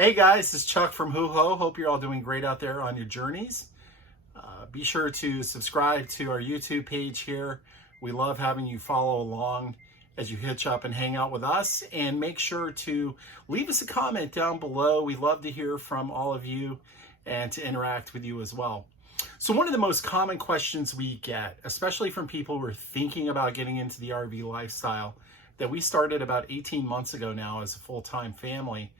Hey guys, this is Chuck from Hoo Ho. Hope you're all doing great out there on your journeys. Be sure to subscribe to our YouTube page here. We love having you follow along as you hitch up and hang out with us. And make sure to leave us a comment down below. We love to hear from all of you and to interact with you as well. So one of the most common questions we get, especially from people who are thinking about getting into the RV lifestyle, that we started about 18 months ago now as a full-time family,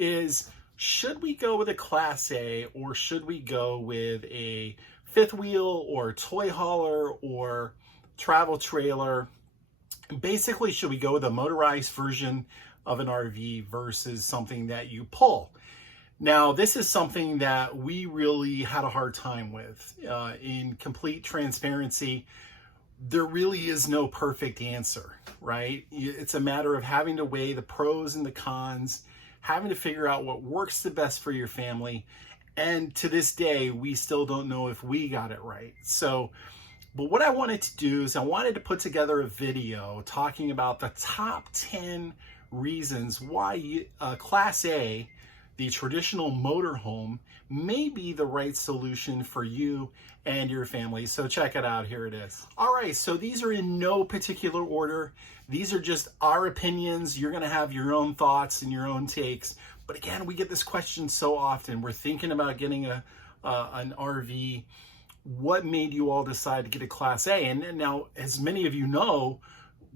is should we go with a Class A or should we go with a fifth wheel or toy hauler or travel trailer? Basically, should we go with a motorized version of an RV versus something that you pull? Now, this is something that we really had a hard time with. In complete transparency, there really is no perfect answer, right? It's a matter of having to weigh the pros and the cons, having to figure out what works the best for your family. And to this day, we still don't know if we got it right. But what I wanted to do is I wanted to put together a video talking about the top 10 reasons why Class A, the traditional motorhome, may be the right solution for you and your family. So check it out, here it is. All right, so these are in no particular order. These are just our opinions. You're gonna have your own thoughts and your own takes. But again, we get this question so often. We're thinking about getting an RV. What made you all decide to get a Class A? And now, as many of you know,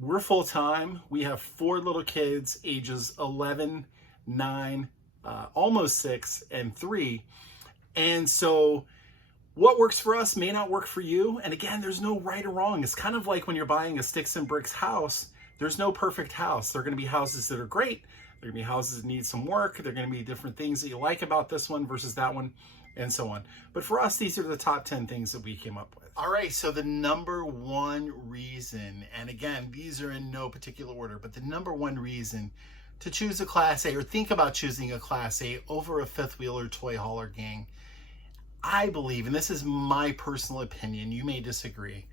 we're full-time. We have 4 little kids, ages 11, 9, almost 6, and 3. And so what works for us may not work for you. And again, there's no right or wrong. It's kind of like when you're buying a sticks and bricks house. There's no perfect house. There are going to be houses that are great. There are going to be houses that need some work. There are going to be different things that you like about this one versus that one, and so on. But for us, these are the top 10 things that we came up with. All right, so the number one reason, and again, these are in no particular order, but the number one reason to choose a Class A or think about choosing a Class A over a fifth wheel or toy hauler, gang, I believe, and this is my personal opinion, you may disagree,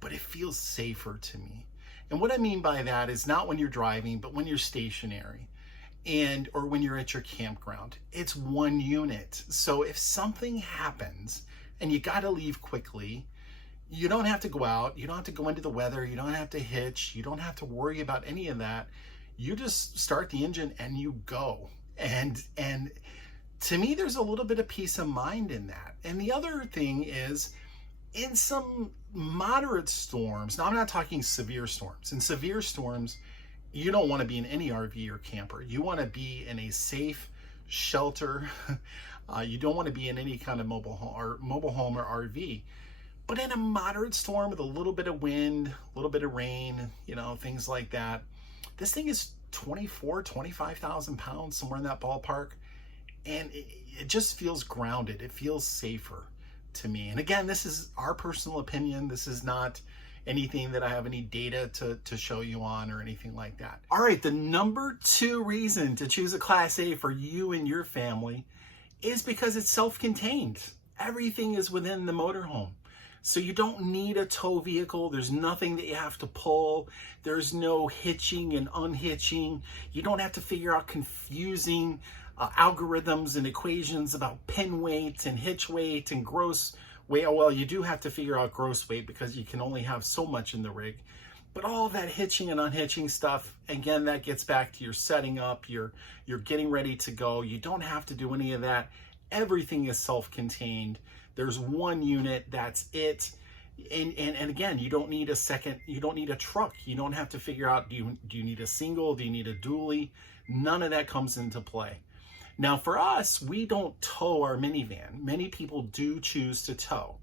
but it feels safer to me. And what I mean by that is not when you're driving, but when you're stationary or when you're at your campground. It's one unit. So if something happens and you got to leave quickly, you don't have to go out, you don't have to go into the weather, you don't have to hitch, you don't have to worry about any of that. You just start the engine and you go. And to me, there's a little bit of peace of mind in that. And the other thing is, in some moderate storms, now I'm not talking severe storms. In severe storms, you don't want to be in any RV or camper. You want to be in a safe shelter. You don't want to be in any kind of mobile home or RV. But in a moderate storm with a little bit of wind, a little bit of rain, things like that, this thing is 25,000 pounds, somewhere in that ballpark. And it just feels grounded. It feels safer to me. And again, this is our personal opinion. This is not anything that I have any data to show you on or anything like that. All right, the number 2 reason to choose a Class A for you and your family is because it's self-contained. Everything is within the motorhome. So you don't need a tow vehicle. There's nothing that you have to pull. There's no hitching and unhitching. You don't have to figure out confusing algorithms and equations about pin weight and hitch weight and gross weight. Oh, well, you do have to figure out gross weight because you can only have so much in the rig. But all that hitching and unhitching stuff, again, that gets back to your setting up, you're getting ready to go. You don't have to do any of that. Everything is self-contained. There's one unit, that's it. And again, you don't need a second, you don't need a truck. You don't have to figure out, do you need a single, do you need a dually? None of that comes into play. Now for us, we don't tow our minivan. Many people do choose to tow.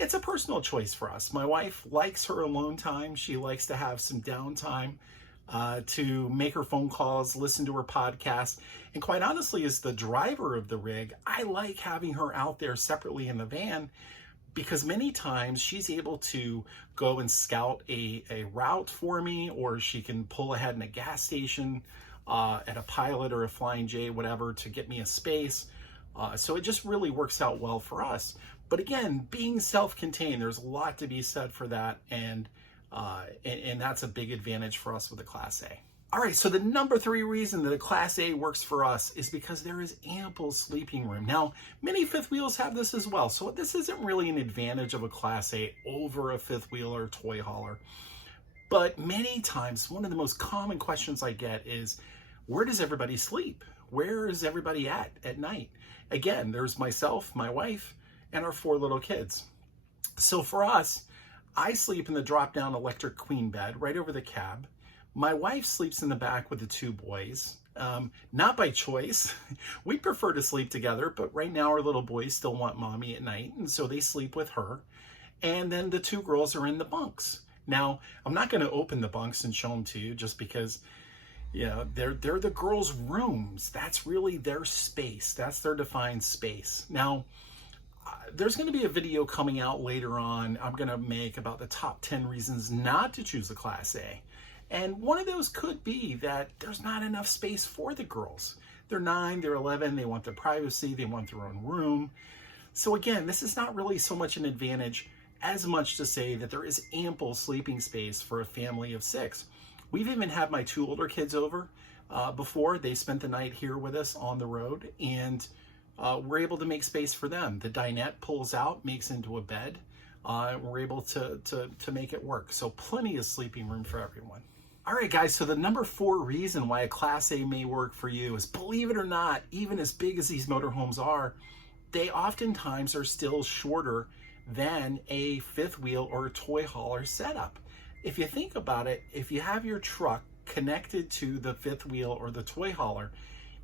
It's a personal choice for us. My wife likes her alone time. She likes to have some downtime to make her phone calls, listen to her podcast. And quite honestly, as the driver of the rig, I like having her out there separately in the van because many times she's able to go and scout a route for me, or she can pull ahead in a gas station at a Pilot or a Flying J, whatever, to get me a space. So it just really works out well for us. But again, being self-contained, there's a lot to be said for that. And that's a big advantage for us with the Class A. All right, so the number 3 reason that a Class A works for us is because there is ample sleeping room. Now, many fifth wheels have this as well, so this isn't really an advantage of a Class A over a fifth wheel or toy hauler. But many times, one of the most common questions I get is, where does everybody sleep? Where is everybody at night? Again, there's myself, my wife, and our 4 little kids. So for us, I sleep in the drop-down electric queen bed right over the cab. My wife sleeps in the back with the 2 boys, not by choice. We prefer to sleep together, but right now our little boys still want mommy at night, and so they sleep with her. And then the 2 girls are in the bunks. Now, I'm not going to open the bunks and show them to you just because, you know, they're the girls' rooms. That's really their space. That's their defined space. Now, there's going to be a video coming out later on I'm going to make about the top 10 reasons not to choose a Class A. And one of those could be that there's not enough space for the girls. They're 9, they're 11, they want their privacy, they want their own room. So again, this is not really so much an advantage as much to say that there is ample sleeping space for a family of 6. We've even had my 2 older kids over before. They spent the night here with us on the road, and we're able to make space for them. The dinette pulls out, makes into a bed. We're able to make it work. So plenty of sleeping room for everyone. All right, guys, so the number 4 reason why a Class A may work for you is, believe it or not, even as big as these motorhomes are, they oftentimes are still shorter than a fifth wheel or a toy hauler setup. If you think about it, if you have your truck connected to the fifth wheel or the toy hauler,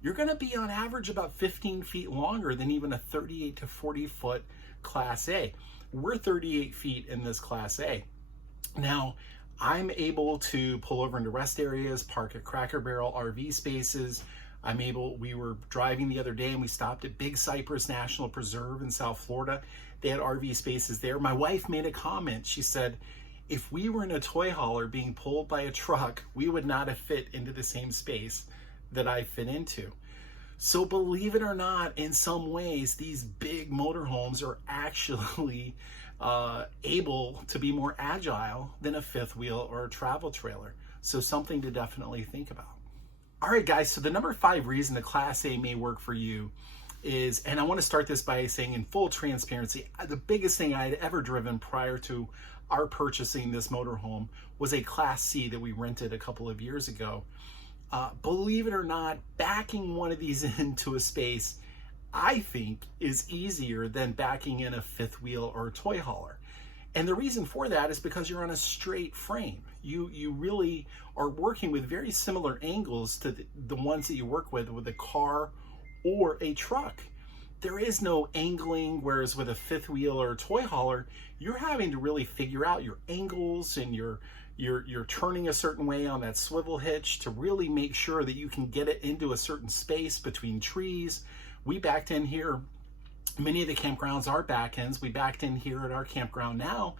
you're going to be on average about 15 feet longer than even a 38 to 40 foot Class A. We're 38 feet in this Class A. Now, I'm able to pull over into rest areas, park at Cracker Barrel RV spaces. We were driving the other day and we stopped at Big Cypress National Preserve in South Florida. They had RV spaces there. My wife made a comment. She said, if we were in a toy hauler being pulled by a truck, we would not have fit into the same space that I fit into. So believe it or not, in some ways, these big motorhomes are actually able to be more agile than a fifth wheel or a travel trailer. So something to definitely think about. All right, guys, so the number 5 reason the Class A may work for you is, and I want to start this by saying in full transparency, the biggest thing I had ever driven prior to our purchasing this motorhome was a Class C that we rented a couple of years ago. Believe it or not, backing one of these into a space, I think, is easier than backing in a fifth wheel or a toy hauler. And the reason for that is because you're on a straight frame. You really are working with very similar angles to the ones that you work with a car or a truck. There is no angling, whereas with a fifth wheel or a toy hauler, you're having to really figure out your angles, and you're turning a certain way on that swivel hitch to really make sure that you can get it into a certain space between trees. We backed in here. Many of the campgrounds are back ends. We backed in here at our campground now,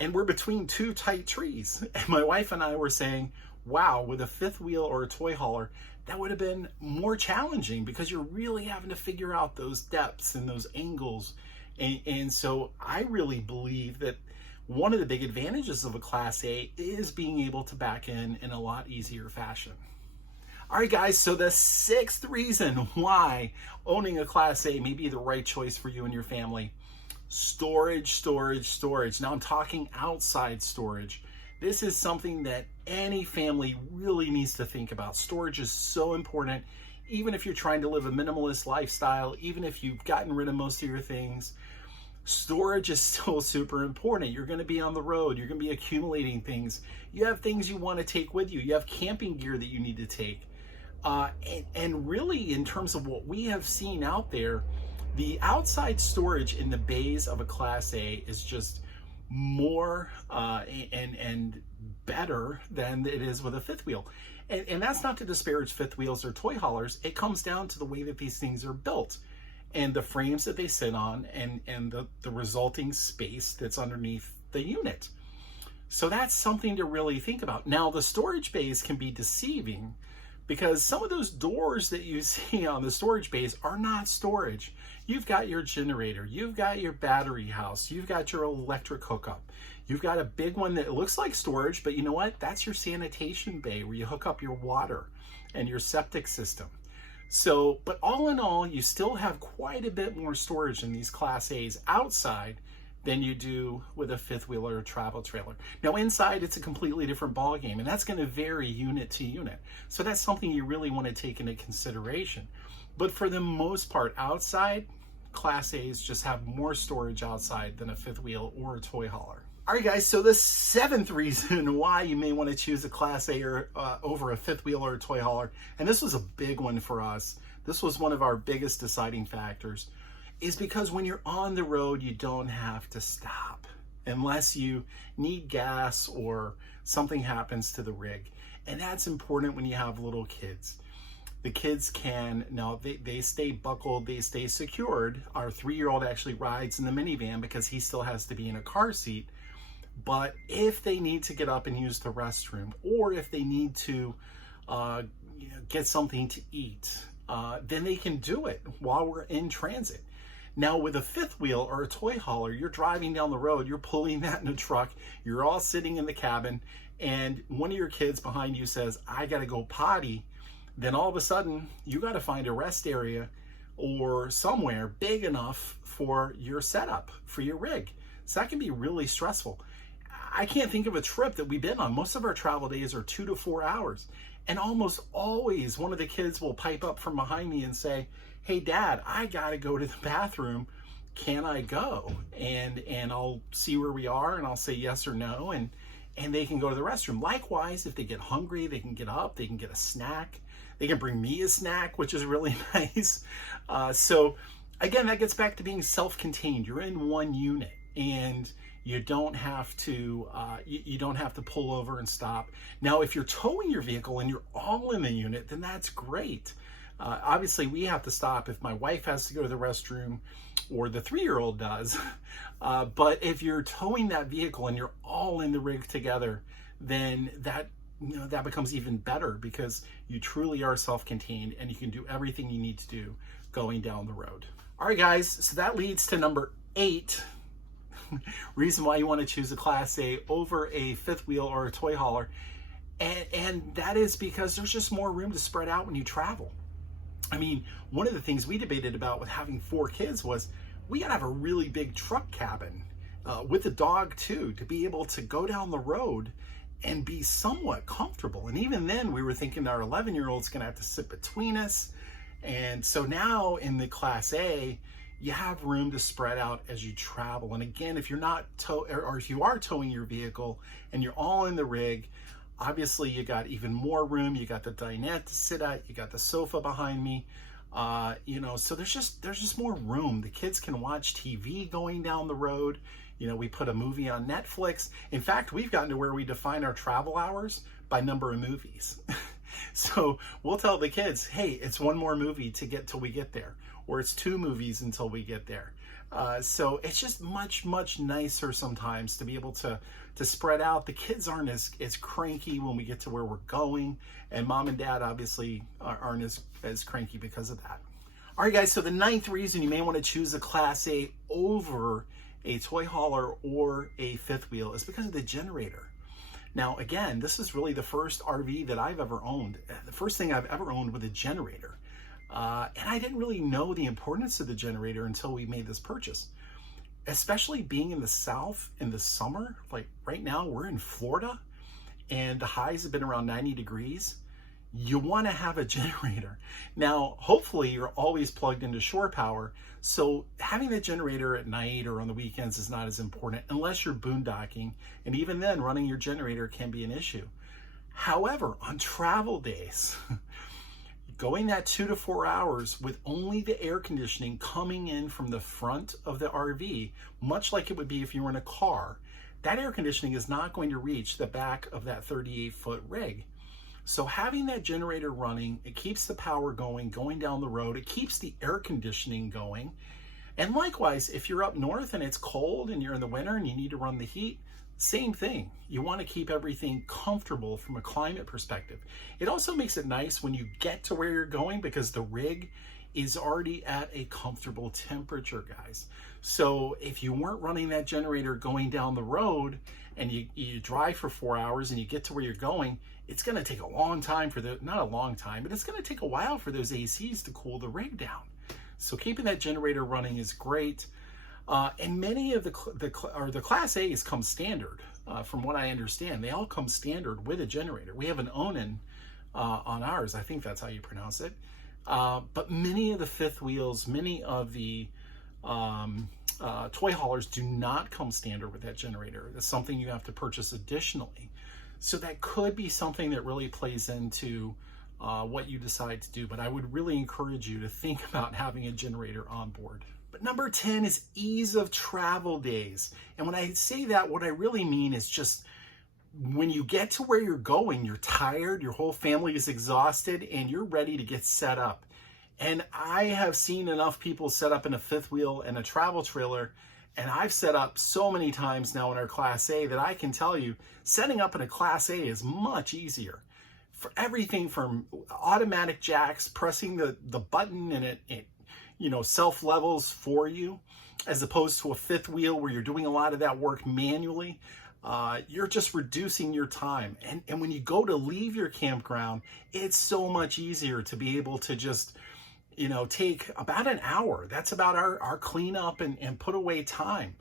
and we're between 2 tight trees. And my wife and I were saying, wow, with a fifth wheel or a toy hauler, that would have been more challenging because you're really having to figure out those depths and those angles. And so I really believe that one of the big advantages of a Class A is being able to back in a lot easier fashion. All right, guys, so the 6th reason why owning a Class A may be the right choice for you and your family: storage, storage, storage. Now I'm talking outside storage. This is something that any family really needs to think about. Storage is so important, even if you're trying to live a minimalist lifestyle, even if you've gotten rid of most of your things. Storage is still super important. You're going to be on the road. You're going to be accumulating things. You have things you want to take with you. You have camping gear that you need to take. And really, in terms of what we have seen out there, the outside storage in the bays of a Class A is just more and better than it is with a fifth wheel. And that's not to disparage fifth wheels or toy haulers. It comes down to the way that these things are built and the frames that they sit on and the resulting space that's underneath the unit. So that's something to really think about. Now, the storage bays can be deceiving because some of those doors that you see on the storage bays are not storage. You've got your generator, you've got your battery house, you've got your electric hookup. You've got a big one that looks like storage, but you know what? That's your sanitation bay where you hook up your water and your septic system. So, but all in all, you still have quite a bit more storage in these Class A's outside than you do with a fifth wheel or a travel trailer. Now inside, it's a completely different ballgame, and that's gonna vary unit to unit. So that's something you really wanna take into consideration. But for the most part, outside, Class A's just have more storage outside than a fifth wheel or a toy hauler. All right, guys, so the 7th reason why you may want to choose a Class A or, over a fifth wheel or a toy hauler, and this was a big one for us, this was one of our biggest deciding factors, is because when you're on the road, you don't have to stop unless you need gas or something happens to the rig. And that's important when you have little kids. The kids can, now they stay buckled, they stay secured. Our 3-year-old actually rides in the minivan because he still has to be in a car seat. But if they need to get up and use the restroom, or if they need to get something to eat, then they can do it while we're in transit. Now with a fifth wheel or a toy hauler, you're driving down the road, you're pulling that in a truck, you're all sitting in the cabin, and one of your kids behind you says, I gotta go potty, then all of a sudden you gotta find a rest area or somewhere big enough for your setup, for your rig. So that can be really stressful. I can't think of a trip that we've been on. Most of our travel days are 2 to 4 hours. And almost always one of the kids will pipe up from behind me and say, hey Dad, I gotta go to the bathroom. Can I go? And I'll see where we are and I'll say yes or no, and they can go to the restroom. Likewise, if they get hungry, they can get up, they can get a snack. They can bring me a snack, which is really nice. So again, that gets back to being self-contained. You're in one unit and you don't have to you don't have to pull over and stop. Now, if you're towing your vehicle and you're all in the unit, then that's great. Obviously, we have to stop if my wife has to go to the restroom or the 3-year-old does. But if you're towing that vehicle and you're all in the rig together, then that becomes even better because you truly are self-contained and you can do everything you need to do going down the road. All right, guys, so that leads to number 8. Reason why you want to choose a Class A over a fifth wheel or a toy hauler, and that is because there's just more room to spread out when you travel. I mean, one of the things we debated about with having 4 kids was we gotta have a really big truck cabin with a dog too, to be able to go down the road and be somewhat comfortable. And even then we were thinking our 11-year-old's gonna have to sit between us. And so now in the Class A, you have room to spread out as you travel. And again, if you're not or if you are towing your vehicle and you're all in the rig, obviously you got even more room. You got the dinette to sit at, you got the sofa behind me. So there's just more room. The kids can watch TV going down the road. We put a movie on Netflix. In fact, we've gotten to where we define our travel hours by number of movies. So we'll tell the kids, hey, it's 1 more movie to get till we get there, or it's 2 movies until we get there. So it's just much, much nicer sometimes to be able to spread out. The kids aren't as cranky when we get to where we're going, and Mom and Dad obviously aren't as cranky because of that. All right, guys, so the 9th reason you may want to choose a Class A over a toy hauler or a fifth wheel is because of the generator. Now, again, this is really the first RV that I've ever owned. The first thing I've ever owned with a generator. And I didn't really know the importance of the generator until we made this purchase. Especially being in the South in the summer, like right now we're in Florida and the highs have been around 90 degrees. You want to have a generator. Now, hopefully you're always plugged into shore power. So having a generator at night or on the weekends is not as important unless you're boondocking. And even then, running your generator can be an issue. However, on travel days, going that 2 to 4 hours with only the air conditioning coming in from the front of the RV, much like it would be if you were in a car, that air conditioning is not going to reach the back of that 38-foot rig. So having that generator running, it keeps the power going down the road. It keeps the air conditioning going. And likewise, if you're up north and it's cold and you're in the winter and you need to run the heat, Same thing. You want to keep everything comfortable from a climate perspective. It also makes it nice when you get to where you're going because the rig is already at a comfortable temperature, guys. So if you weren't running that generator going down the road and you drive for 4 hours and you get to where you're going, it's going to take a long time for not a long time, but it's going to take a while for those ACs to cool the rig down. So keeping that generator running is great. And many of the Class A's come standard, from what I understand. They all come standard with a generator. We have an Onan on ours. I think that's how you pronounce it. But many of the fifth wheels, many of the toy haulers do not come standard with that generator. That's something you have to purchase additionally. So that could be something that really plays into what you decide to do. But I would really encourage you to think about having a generator on board. But number 10 is ease of travel days. And when I say that, what I really mean is just when you get to where you're going, you're tired, your whole family is exhausted, and you're ready to get set up. And I have seen enough people set up in a fifth wheel and a travel trailer, and I've set up so many times now in our Class A that I can tell you, setting up in a Class A is much easier. For everything from automatic jacks, pressing the button and it self levels for you, as opposed to a fifth wheel where you're doing a lot of that work manually. You're just reducing your time. And when you go to leave your campground, it's so much easier to be able to just, take about an hour. That's about our cleanup and put away time.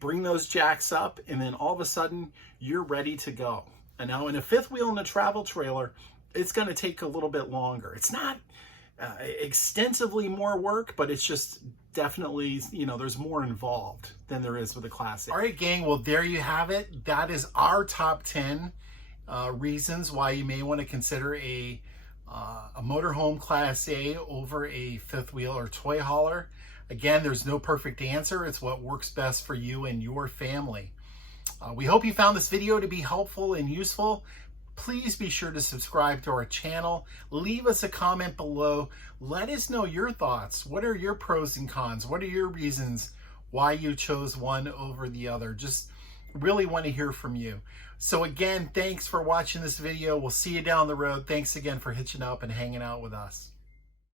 Bring those jacks up, and then all of a sudden you're ready to go. And now in a fifth wheel and a travel trailer, it's going to take a little bit longer. It's not extensively more work, but it's just definitely, there's more involved than there is with a Class A. All right, gang, well, there you have it. That is our top 10 reasons why you may want to consider a motorhome Class A over a fifth wheel or toy hauler. Again, there's no perfect answer. It's what works best for you and your family. We hope you found this video to be helpful and useful. Please be sure to subscribe to our channel. Leave us a comment below. Let us know your thoughts. What are your pros and cons? What are your reasons why you chose one over the other? Just really want to hear from you. So again, thanks for watching this video. We'll see you down the road. Thanks again for hitching up and hanging out with us.